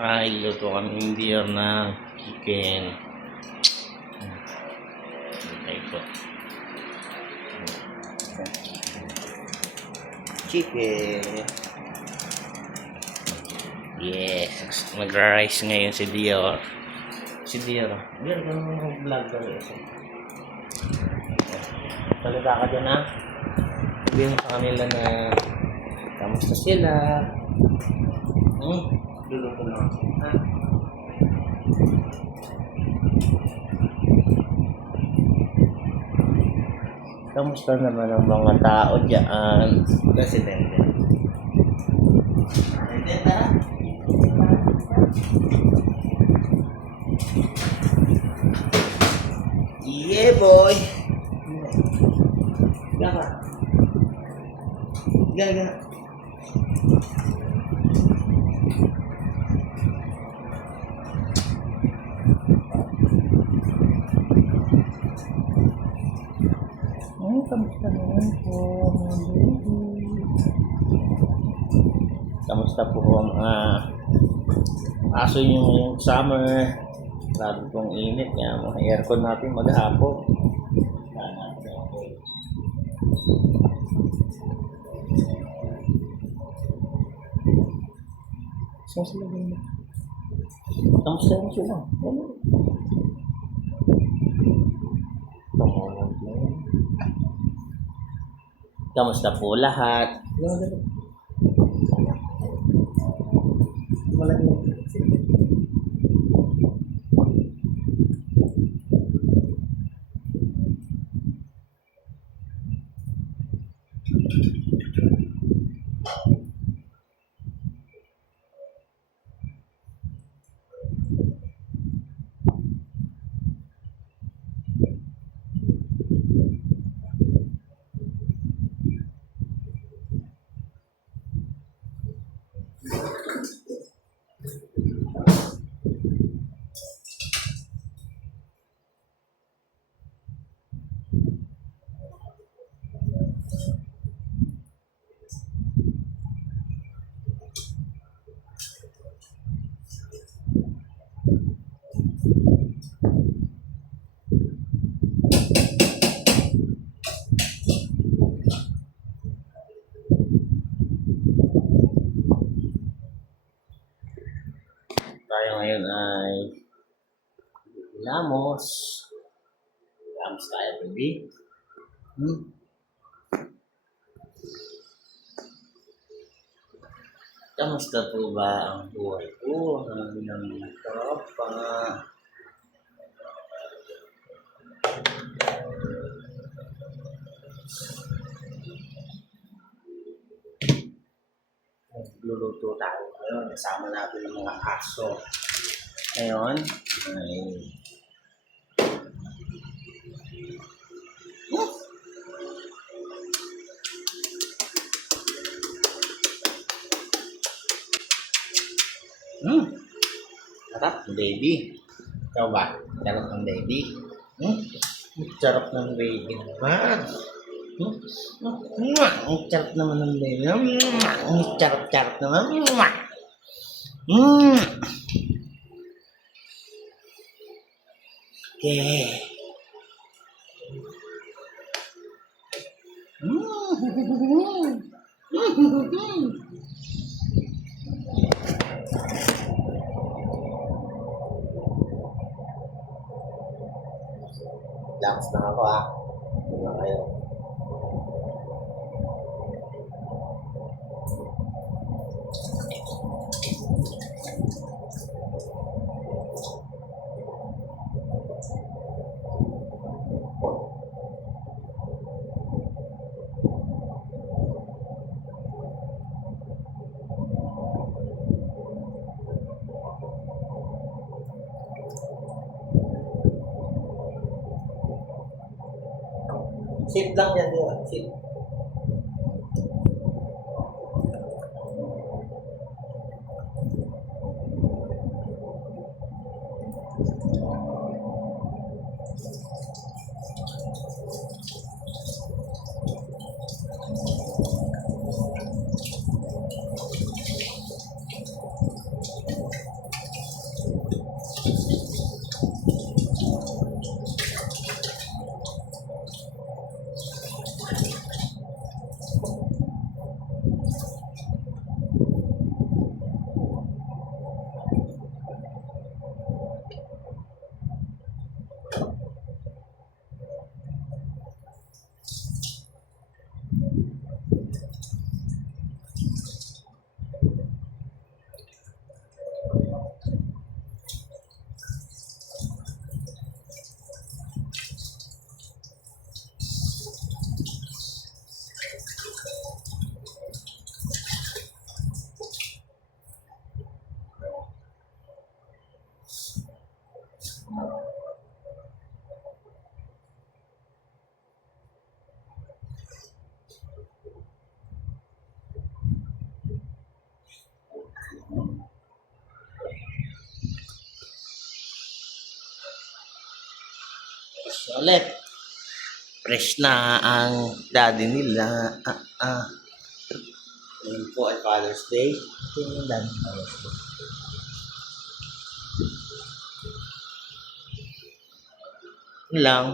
Ay, luto kami beer na chicken. Okay po. Chicken. Yes. Magra-rice ngayon si Dior. Si Dior. Dior, kung vlog ka rin. Salita ka dyan, ha? Sabihin sa kanila na kamusta sila. Luluto lang ako. Ha? Kamusta naman ang mga tao dyan? Presidente. Presidente, ha? Yeah, boy! Gaka. Gaga. Kamusta naman po, mga baby? Kamusta po ang aso yung summer? Grabe pong init niya. Mga aircon natin maghapon. Saan sila ganyan? Kamusta rin sila? Kamusta po lahat? Tayo ngayon ay Lamos. Lamos tayo, baby. Kamusta po ba ang buhay ko? Ng tropa. Luluto tayo ngayon. Kasama natin ang mga aso. Ngayon, ay sarap ng baby. Ikaw ba? Sarap ng baby? Sarap ng baby naman. Ang sarap naman ng baby. Ang sarap naman. Okay. Lakas na ako, ha. Ano kayo? Sit lang yan, di ba? Sit. Fresh ulit. Fresh na ang daddy nila. Ngayon po ay Father's Day. Ito yung daddy Father's Day. Yun lang.